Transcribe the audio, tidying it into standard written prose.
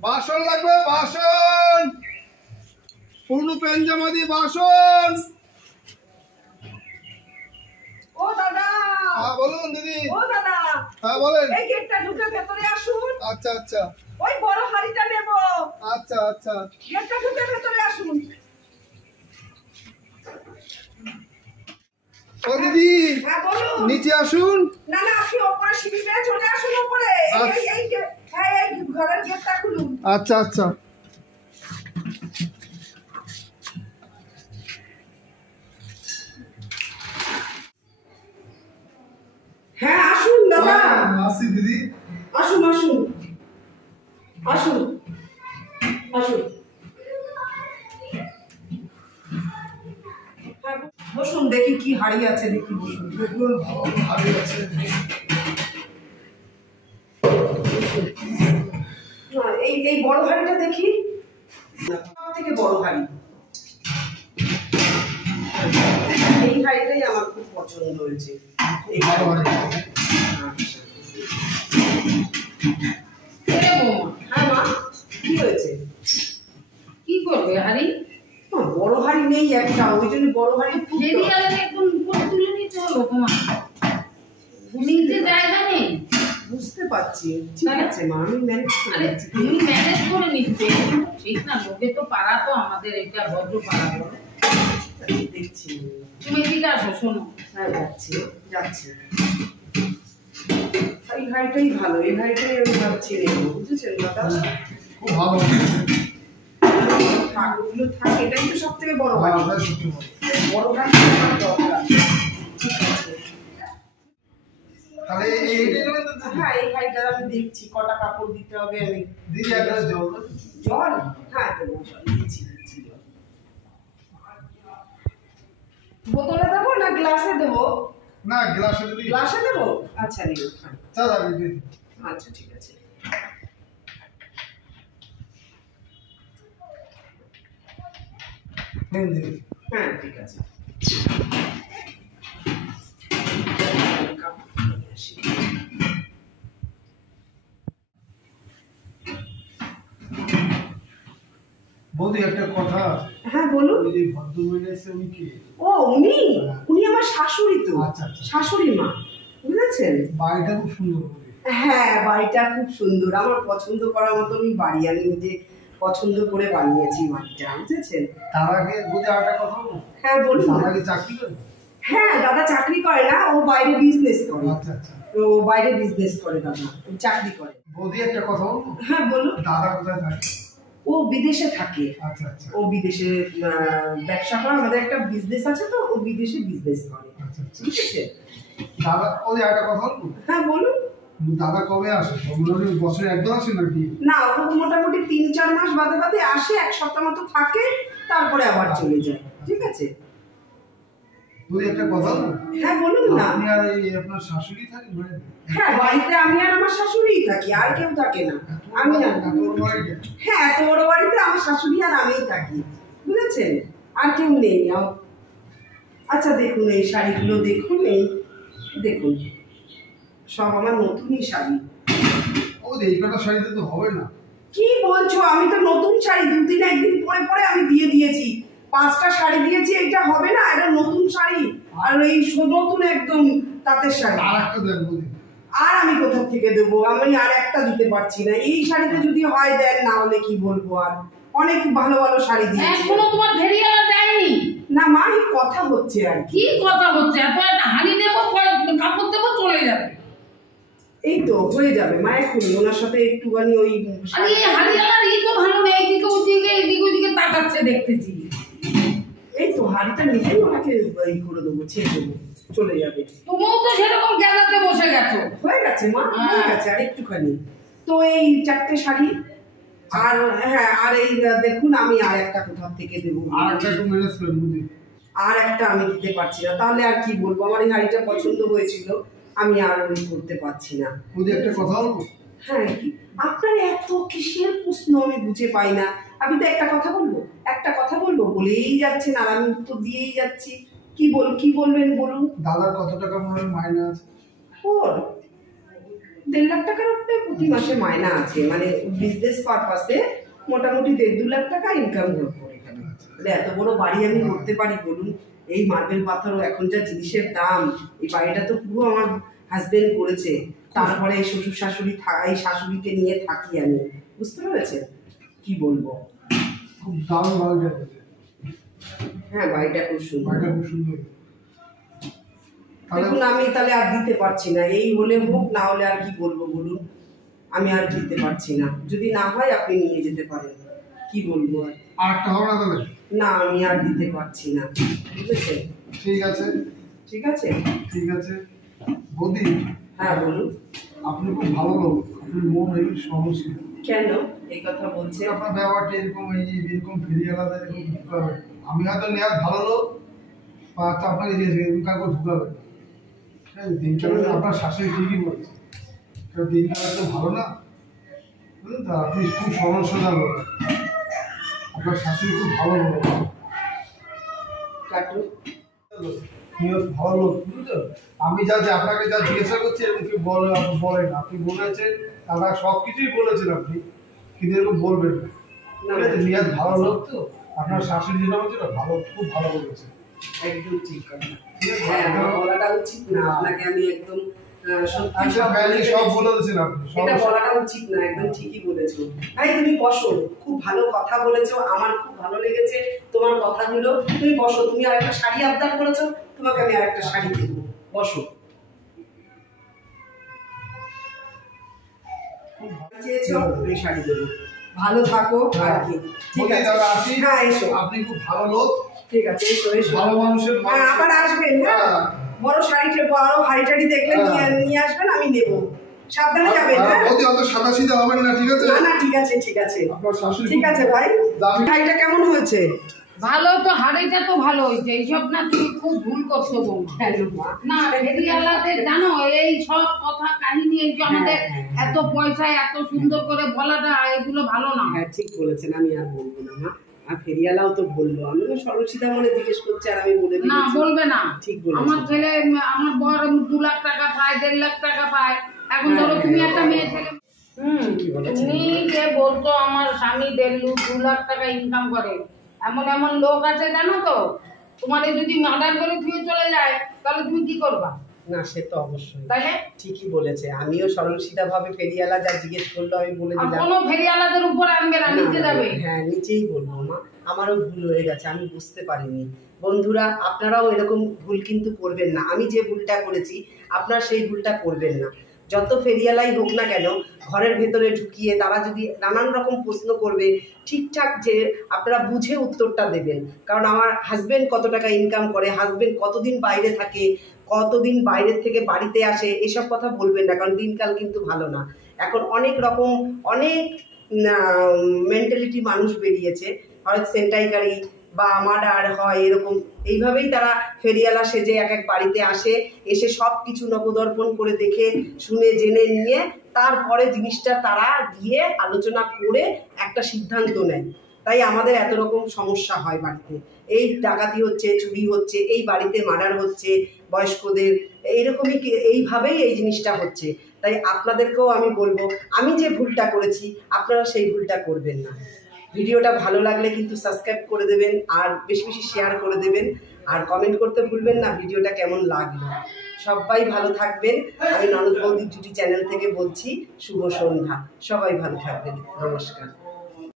বাসন লাগবে, বাসন, পুরনো পেনজামা দিয়ে বাসন। ও দাদা। হ্যাঁ বলুন দিদি। ও দাদা। হ্যাঁ বলেন। এই গেটটা ঢুকে ভেতরে আসুন। আচ্ছা আচ্ছা। ওই বড় হাড়িটা নেব। আচ্ছা আচ্ছা। গেটটা ঢুকে ভেতরে আসুন। ও দিদি। হ্যাঁ বলুন। নিচে আসুন। না না আপনি উপরে সিঁড়ি বেয়ে চলে আসুন উপরে। এই ঘরের গেটটা খুলুন। আচ্ছা আচ্ছা। হ্যাঁ আসুন দাদা। আসি দিদি। আসুন আসুন আসুন আসুন। বসুন দেখি কি হাড়ি আছে দেখি। বসুন দেখুন হাড়ি আছে। এই বড় হাড়িটা দেখি। সব থেকে বড় হাড়ি। এই হাড়িটাই আমার খুব পছন্দ হয়েছে। এই বড় হাড়ি। হ্যাঁ মা কি হয়েছে? কি করবে হাড়ি? বড় হাড়ি নেই একটা, ওই জন্য বড় হাড়ি একদম উপরে তুলে নিতে হলো তোমার। নিচে জায়গা নেই। বুঝতে পারছি, ঠিক আছে মা, আমি ম্যানেজ করে নিচ্ছি। তুমি ম্যানেজ করে নিচ্ছে ঠিক না? লোকে তো পাড়া, তো আমাদের এটা ভদ্র পাড়া বলে। দেখছি। তুমি এদিকে আসো, শোনো। হ্যাঁ যাচ্ছি যাচ্ছি। এই হাড়িটাই ভালো, এই হাড়িটাই আমি ভাবছি নেবো, বুঝেছেন দাদা? খুব ভালো। ঠাকুরগুলো থাকে, এটাই তো সব থেকে বড় হাড়ি। বড় হাড়ি দরকার। ঠিক আছে। তাহলে এইটাই নেবেন তো? হ্যাঁ এই হাড়িটা আমি দেখছি কটা কাপড় দিতে হবে। আমি দিদি এক গ্লাস জল। জল? হ্যাঁ দেবো জল, দিচ্ছি দিচ্ছি জল। বোতলে দেবো না গ্লাসে দেবো? না গ্লাসে দিদি। গ্লাসে দেবো? আচ্ছা নিন। চল আমি দিদি। আচ্ছা ঠিক আছে। নেন দিদি। হ্যাঁ ঠিক আছে। বৌদি একটা কথা। হ্যাঁ বলুন। ওই যে ভদ্রমহিলা এসে উনি কে? ও উনি? উনি আমার শাশুড়ি তো। আচ্ছা আচ্ছা। শাশুড়ি মা, বুঝেছেন? বাড়িটা খুব সুন্দর। হ্যাঁ বাড়িটা খুব সুন্দর, আমার পছন্দ করার মতনই বাড়ি। আমি নিজে পছন্দ করে বানিয়েছি বাড়িটা, বুঝেছেন? তার আগে বৌদি আরেকটা কথা বলবো। হ্যাঁ বলুন। দাদা কি চাকরি করে? হ্যাঁ দাদা চাকরি করে না, ও বাইরে বিজনেস করে। আচ্ছা আচ্ছা। ও বাইরে বিজনেস করে দাদা, চাকরি করে। বৌদি একটা কথা বলবো। হ্যাঁ বলুন। দাদা কোথায় থাকে? ও বিদেশে থাকে। আচ্ছা আচ্ছা। ও বিদেশে ব্যবসা করে, আমাদের একটা বিজনেস আছে তো, ও বিদেশে বিজনেস করে। আচ্ছা আচ্ছা। ঠিক আছে দাদা ওই একটা কথা বলবো। হ্যাঁ বলুন। দাদা কবে আসে? বছরে একবার আসে নাকি? না ও মোটামুটি 3-4 মাস বাদে বাদে আসে, এক সপ্তাহ মতো থাকে, তারপরে আবার চলে যায়। ঠিক আছে। তুই একটা কথা বলবো। হ্যাঁ বলুন না। আপনি আর এই আপনার শাশুড়ি থাকেন বাড়িতে? হ্যাঁ বাড়িতে আমি আর আমার শাশুড়িই থাকি, আর কেউ থাকে না। আমি আর হ্যাঁ এত বড় বাড়িতে আমার শাশুড়ি আর আমিই থাকি, বুঝেছেন? আর কেউ নেই। আচ্ছা দেখুন এই শাড়িগুলো দেখুন, এই দেখুন সব আমার নতুনই শাড়ি। ও এই কটা শাড়িতে তো হবে না। কি বলছো? আমি তো নতুন শাড়ি দুদিন একদিন পরে পরে আমি দিয়ে দিয়েছি, 5টা শাড়ি দিয়েছি, এটা হবে না? এটা নতুন শাড়ি, আর এই নতুন একদম তাঁতের শাড়ি। আর একটা দেন বৌদি। আর আমি কোথা থেকে দেবো? আমি আর একটা দিতে পারছি না। এই শাড়িতে যদি হয় দেন, না হলে কি বলবো। আর অনেক ভালো ভালো শাড়ি দিয়েছি। এখনো তোমার ভেরিয়ালা যায়নি? না মা এই কথা হচ্ছে। আর কি কথা হচ্ছে? এত একটা হাড়ি দেবো, কাপড় দেবো, চলে যাবে। এই তো হয়ে যাবে মা, এখন ওনার সাথে একটুখানি ওই হাড়িওয়ালার ই তো ভালো নেই, এইদিকে ওইদিকে এইদিকে ওইদিকে তাকাচ্ছে দেখতেছি। এই তো হাড়িটা নিজেই ওনাকে এই করে দেবো, ছেড়ে দেবো, চলে যাবে। তুমিও তো সেরকম গেলাতে বসে গেছো। হয়ে গেছে মা, হয়ে গেছে আর একটুখানি। তো এই 4টে শাড়ি, আর হ্যাঁ আর এই দেখুন আমি আর একটা কোথা থেকে দেবো। আর একটা একটু ম্যানেজ করেন বুঝি। আর একটা আমি দিতে পারছি না, তাহলে আর কি বলবো। আমার এই শাড়িটা পছন্দ হয়েছিল, আমি আর ওই করতে পারছি না। বুঝি একটা কথা বলবো। হ্যাঁ কি আপনার এত কিসের প্রশ্ন আমি বুঝে পাই না। আমি তো একটা কথা বলবো বলেই যাচ্ছেন আর আমি উত্তর দিয়েই যাচ্ছি। কি বলবেন বলুন। দাদার কত টাকা মনে হয় মাইনে আছে? ওর 1.5 লাখ টাকার উপরে প্রতি মাসে মায়না আছে, মানে বিজনেস পারপাসে মোটামুটি 1.5-2 লাখ টাকা ইনকাম করে এখানে। এত বড় বাড়ি আমি করতে পারি বলুন? এই মার্বেল পাথর এখন যা জিনিসের দাম, এই বাড়িটা তো পুরো আমার হাজবেন্ড করেছে। তারপরে এই শ্বশুর শাশুড়ি এই শাশুড়িকে নিয়ে থাকি আমি, বুঝতে পেরেছেন? কি বলবো, খুব দারুণ বাড়িটা। হ্যাঁ বাড়িটা খুব সুন্দর। তাহলে দেখুন আমি তাহলে আর দিতে পারছি না, এই হলে হোক, না হলে আর কি বলবো বলুন? আমি আর দিতে পারছি না, যদি না হয় আপনি নিয়ে যেতে পারেন। কি বলবো আর? আরেকটা হবে না তাহলে? না আমি আর দিতে পারছি না, বুঝেছেন? ঠিক আছে ঠিক আছে ঠিক আছে। বৌদি, হ্যাঁ বলুন। আপনি খুব ভালো লোক, আপনার মন এই সমস্যা। কেন এই কথা বলছে? আপনার ব্যবহারটা এরকম, এরকম ফিরিয়ে আলাদা এরকম ঢুকাবে। আমি হয়তো নেওয়ার ভালো লোক, বা আপনাকে দিয়েছে এরকম কাউকে ঢুকাবে। হ্যাঁ, দিনকাল আপনার শাশুড়ি ঠিকই বলছে, কারণ দিনকাল তো ভালো না, বুঝলেন তো? আপনি খুব সমস্যা লোক, আপনার শাশুড়ি খুব ভালো লোক, কাটু ভালো লোক, বুঝলো? আমি আপনাকে যা জিজ্ঞাসা করছি এরকম কি বলেন, আপনি বলেছেন, আপনার সবকিছুই বলেছেন আপনি, কিন্তু এরকম বলবেন না। ঠিক আছে, নিয়াজ ভালো লোক তো, আপনার শাশুড়ি যেটা বলছে না, ভালো, খুব ভালো বলেছে। একদম ঠিক কথা। ঠিক আছে, হ্যাঁ আমার বলাটা উচিত না আপনাকে, আমি একদম সত্যি সব বলে দিয়েছেন আপনি, এটা বলাটা উচিত না, একদম ঠিকই বলেছো। ভাই তুমি বসো, খুব ভালো কথা বলেছো, আমার খুব ভালো লেগেছে তোমার কথাগুলো। তুমি বসো, তুমি আরেকটা শাড়ি আবদার করেছো, তোমাকে আমি আরেকটা শাড়ি দেবো, বসো। চেয়েছো আমি শাড়ি দেবো, ভালো থাকো আর কি। ঠিক আছে, হ্যাঁ এসো। আপনি খুব ভালো লোক, ঠিক আছে এসো এসো, ভালো মানুষের। হ্যাঁ আবার আসবেন। হ্যাঁ বড় শাড়িটা, বড় হাড়ি টাড়ি দেখলে নিয়ে আসবেন, আমি নেবো। সাবধানে যাবেন। হ্যাঁ অত সাদা সিধা হবেন না, ঠিক আছে? না না ঠিক আছে ঠিক আছে আপনার শাশুড়ি ঠিক আছে। ভাই শাড়িটা কেমন হয়েছে? ভালো তো, হাড়িটা তো ভালো হয়েছে। এইসব না তুমি খুব ভুল করছো বৌমা। না ফেরিয়ালাতে জানো এই সব কথা কাহিনী, এই যে আমাদের এত পয়সায় এত সুন্দর করে বলাটা, এগুলো ভালো না। হ্যাঁ ঠিক বলেছেন, আমি আর বলবো না মা। আর ফেরিয়ালাও তো বললো, আমি সরলসিধা মনে জিজ্ঞেস করছি আর আমি বলে দিই না বলবে না। ঠিক বলেছেন। আমার ছেলে, আমার বর 2 লাখ টাকা পায়, 1.5 লাখ টাকা পায়। এখন ধরো তুমি একটা মেয়ে ছেলে, তুমি যে বলতো আমার স্বামী 1.5-2 লাখ টাকা ইনকাম করে, এমন এমন লোক আছে জানো তো? তোমারে যদি মার্ডার করে ধুয়ে চলে যায় তাহলে তুমি কি করবা? না সে তো অবশ্যই, তাহলে ঠিকই বলেছে। আমিও সরলসিধা ভাবে ফেরিয়ালা যা জিজ্ঞেস করলো আমি বলে দিলাম। কোনো ফেরিয়ালাদের উপর আনবে না, নিচে যাবে। হ্যাঁ নিচেই বলবো মা, আমারও ভুল হয়ে গেছে, আমি বুঝতে পারিনি। বন্ধুরা আপনারাও এরকম ভুল কিন্তু করবেন না, আমি যে ভুলটা করেছি আপনারা সেই ভুলটা করবেন না। যত ফেরিয়ালাই হোক না কেন, ঘরের ভেতরে ঢুকিয়ে তারা যদি নানান রকম প্রশ্ন করবে, ঠিকঠাক যে আপনারা বুঝে উত্তরটা দেবেন। কারণ আমার হাজবেন্ড কত টাকা ইনকাম করে, হাজবেন্ড কতদিন বাইরে থাকে, কতদিন বাইরের থেকে বাড়িতে আসে, এসব কথা বলবেন না, কারণ দিনকাল কিন্তু ভালো না। এখন অনেক রকম অনেক মেন্টালিটি মানুষ বেরিয়েছে, হয়তো ছিনতাইকারী বা মার্ডার হয় এরকম, এইভাবেই তারা ফেরিয়ালা সেজে এক এক বাড়িতে আসে, এসে সব কিছু নবদর্পণ করে দেখে শুনে জেনে নিয়ে তারপরে জিনিসটা তারা গিয়ে আলোচনা করে একটা সিদ্ধান্ত নেয়। তাই আমাদের এত রকম সমস্যা হয় বাড়িতে, এই ডাকাতি হচ্ছে, চুরি হচ্ছে, এই বাড়িতে মার্ডার হচ্ছে বয়স্কদের, এইরকমই এইভাবেই এই জিনিসটা হচ্ছে। তাই আপনাদেরকেও আমি বলবো, আমি যে ভুলটা করেছি আপনারা সেই ভুলটা করবেন না। ভিডিওটা ভালো লাগলে কিন্তু সাবস্ক্রাইব করে দেবেন, আর বেশি বেশি শেয়ার করে দেবেন, আর কমেন্ট করতে ভুলবেন না ভিডিওটা কেমন লাগলো। সবাই ভালো থাকবেন। আমি ননদ বৌদি জুটি চ্যানেল থেকে বলছি, শুভ সন্ধ্যা, সবাই ভালো থাকবেন, নমস্কার।